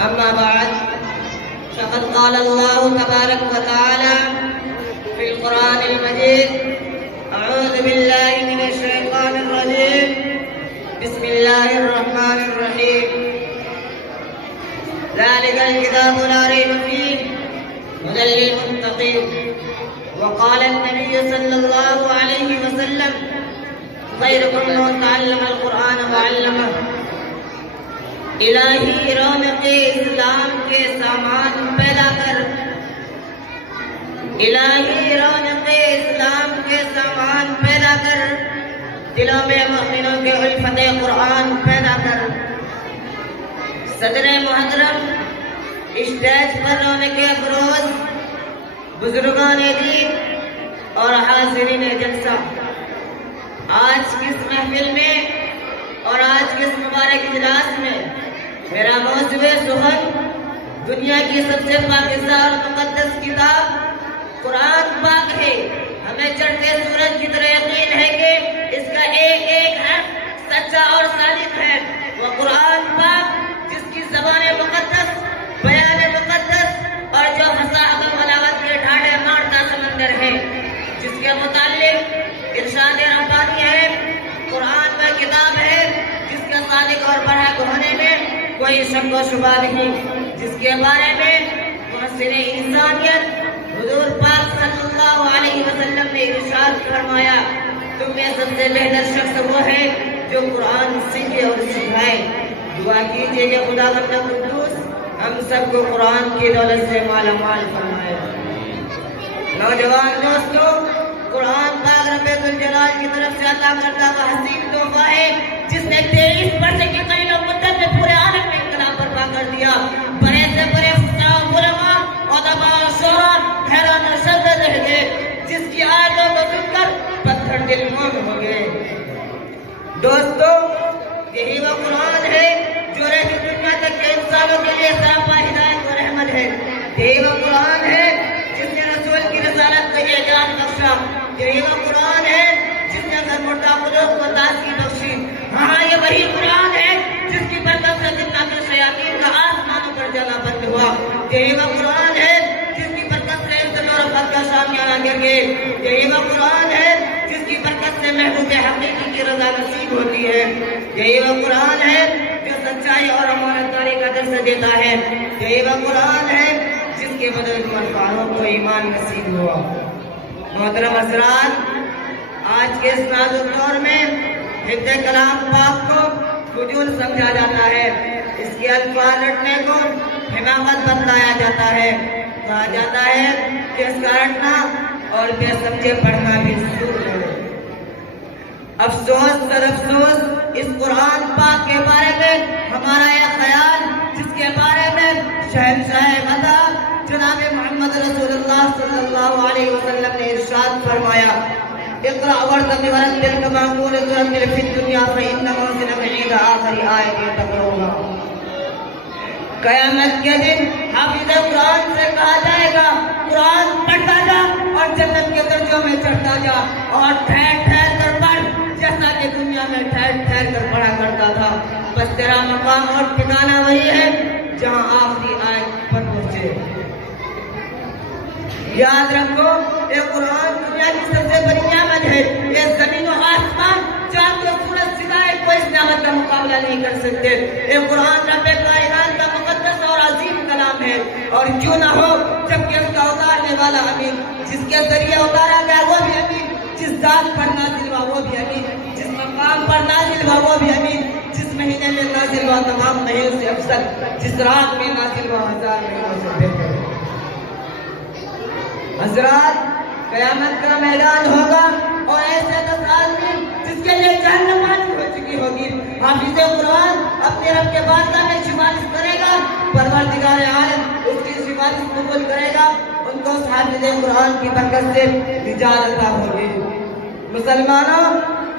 أما بعد فقد قال الله تبارك وتعالى في القرآن المجيد: أعوذ بالله من الشيطان الرجيم، بسم الله الرحمن الرحيم. ذلك الكتاب لا ريب فيه هدى للمتقين. وقال النبي صلى الله عليه وسلم: خيركم من تعلم القرآن وعلمه. الہی رونق اسلام کے سامان پیدا کر، الہی رونق اسلام کے سامان پیدا کر، دلوں میں مؤمنوں کے الفت قرآن پیدا کر۔ صدر محترم، اسٹیج پر رونق افروز بزرگان دین اور حاضرین جلسہ، آج کی اس محفل میں اور آج کے اس مبارک اجلاس میں میرا موضوع سخن دنیا کی سب سے پاکیزہ اور مقدس کتاب قرآن پاک ہے۔ ہمیں چڑھتے سورج کی طرح یقین ہے کہ اس کا ایک ایک حرف سچا اور صادق ہے۔ وہ قرآن پاک جس کی زبان مقدس، بیان مقدس اور جو فصاحت و بلاغت کے ڈھاڑے مارتا سمندر ہے، جس کے متعلق ارشاد ربانی ہے، قرآن میں کتاب ہے جس کے صادق اور برحق ہونے میں کوئی شک و شبہ نہیں، جس کے بارے میں محسن انسانیت حضور پاک صلی اللہ علیہ وسلم نے ارشاد فرمایا: تم میں سب سے بہتر شخص وہ ہے جو قرآن سیکھے اور سکھائے۔ دعا کیجئے کہ خداوند قدوس ہم سب کو قرآن کی دولت سے مالا مال فرمائے۔ نوجوان دوستو، قرآن پاک رب ذوالجلال کی طرف سے عطا کردہ کا حسین تحفہ ہے، جس نے 23 برس کی قلیل مدت میں پورے عالم میں انقلاب برپا کر دیا۔ بڑے سے بڑے فقہاء، علماء، ادباء اور شعراء حیران و شدہ رہ گئے، جس کی آیتوں کو سن کر پتھر دل موم ہو گئے۔ دوستو، یہی وہ قرآن ہے جو رہتی دنیا تک کے انسانوں کے لیے سراپا ہدایت و رحمت ہے۔ یہی وہ قرآن ہے جس نے رسول کی رسالت کو اعجاز بخشا۔ یہی وہ قرآن ہے جس نے گھر مردہ قلوب کو تازگی بخشی۔ ہاں، یہ وہی قرآن ہے جس کی برکت سے جنات و شیاطین کا آسمانوں پر جانا بند ہوا۔ یہی وہ قرآن ہے جس کی برکت سے عزت و رفعت کا شامیانہ گر گئے۔ یہی وہ قرآن ہے جس کی برکت سے محبوب حقیقی کی رضا نصیب ہوتی ہے۔ یہی وہ قرآن ہے جو سچائی اور امانتداری کا درس دیتا ہے۔ یہی وہ قرآن ہے جس کے بدل عمر فاروق کو ایمان نصیب ہوا۔ محترم حضرات، آج کے اس نازک دور میں حفظ کلام پاک کو فضول سمجھا جاتا ہے، اس کے الفاظ رٹنے کو حماقت بتلایا جاتا ہے۔ کہا جاتا ہے کہ اس کا رٹنا اور بے سمجھے پڑھنا بھی ضرور ہے۔ افسوس سر افسوس، اس قرآن پاک کے بارے میں ہمارا یہ خیال، جس کے بارے میں شہنشاہ مدح جناب محمد رسول اللہ صلی اللہ علیہ وسلم نے ارشاد فرمایا: اقرأ وارتقب ورتل كما ترتل في الدنيا فإن منزلك عند آخر آية تقرأها۔ قیامت کے دن حافظ قرآن سے کہا جائے گا: قرآن پڑھتا جا اور جنت کے درجوں میں چڑھتا جا، اور ٹھہر ٹھہر کر پڑھ جیسا کہ دنیا میں ٹھہر ٹھہر کر پڑھا کرتا تھا۔ بس تیرا مقام اور ٹھکانہ وہی ہے جہاں آخری آیت پر پہنچے۔ یاد رکھو، یہ قرآن دنیا کی سب سے بڑی نعمت ہے۔ یہ زمین و آسمان، چاند و سورج، ستارے کوئی اس نعمت کا مقابلہ نہیں کر سکتے۔ یہ قرآن رب کائنات کا مقدس اور عظیم کلام ہے، اور کیوں نہ ہو جبکہ اس کا اتارنے والا امین، جس کے ذریعے اتارا گیا وہ بھی امین، جس ذات پر نازل ہوا وہ بھی امین، جس مقام پر نازل ہوا وہ بھی امین، جس مہینے میں نازل ہوا تمام مہینوں سے افضل، جس رات میں نازل ہوا 1000 مہینوں سے بہتر۔ حضرات، قیامت کا میدان ہوگا اور ایسے 10 آدمی جس کے لیے جہنم حاضر ہو چکی ہوگی۔ حافظ قرآن اپنے رب کے بارگاہ میں سفارش کرے گا، پروردگار عالم اس کی سفارش قبول کرے گا، ان کو اس حافظ قرآن کی برکت سے نجات عطا ہوگی۔ مسلمانوں،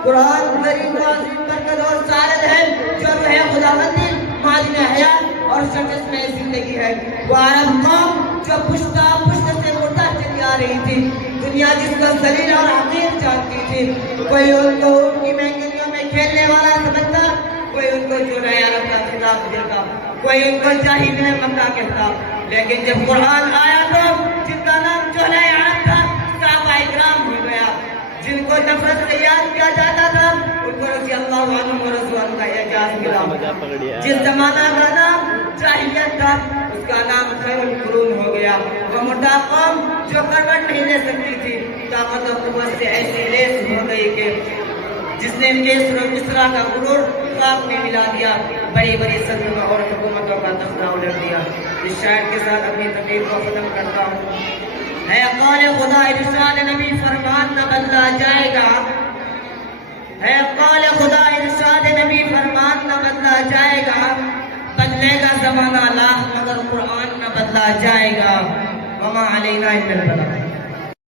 قرآن کریم و عظیم برکت اور سعادت ہے جو روح خداوندی، معدن حیات اور شخص میں زندگی ہے۔ وہ عرب قوم جو پشتہ پشت سے مردہ چلی آ رہی تھی، دنیا جس کو ذلیل اور حقیر جانتی تھی، کوئی ان کو ان کی مہنگیوں میں کھیلنے والا سمجھتا، کوئی ان کو جو نیا رب کا خطاب دے گا۔ کوئی ان کو جاہل مکہ کہتا، لیکن جب قرآن آیا تو جن کا نام جوہل عرب تھا صحابہ اکرام ہو گیا، جن کو نفرت سے یاد کیا جاتا تھا ان کو رضی اللہ عنہ و رضوان کا اعزاز ملا۔ جس زمانہ کا نام جاہلیت تھا اس کا نام خیر القرون ہو گیا۔ وہ مردہ قوم جو کروٹ نہیں لے سکتی تھی طاقت و قوت سے ایسی لیس ہو گئی کہ جس نے کیسر و کسرا کا غرور خاک میں ملا دیا، بڑی بڑی سلطنتوں اور حکومتوں کا تختہ الٹ دیا۔ اس شاعر کے ساتھ اپنی تقریر کو ختم کرتا ہوں۔ ہے قول خدا ارشاد نبی فرمان نہ بدلا جائے گا، ہے قول خدا ارشاد نبی فرمان نہ بدلا جائے گا، بدلے گا زمانہ لاکھ مگر قرآن نہ بدلا جائے گا۔ وما علینا الا البلاغ۔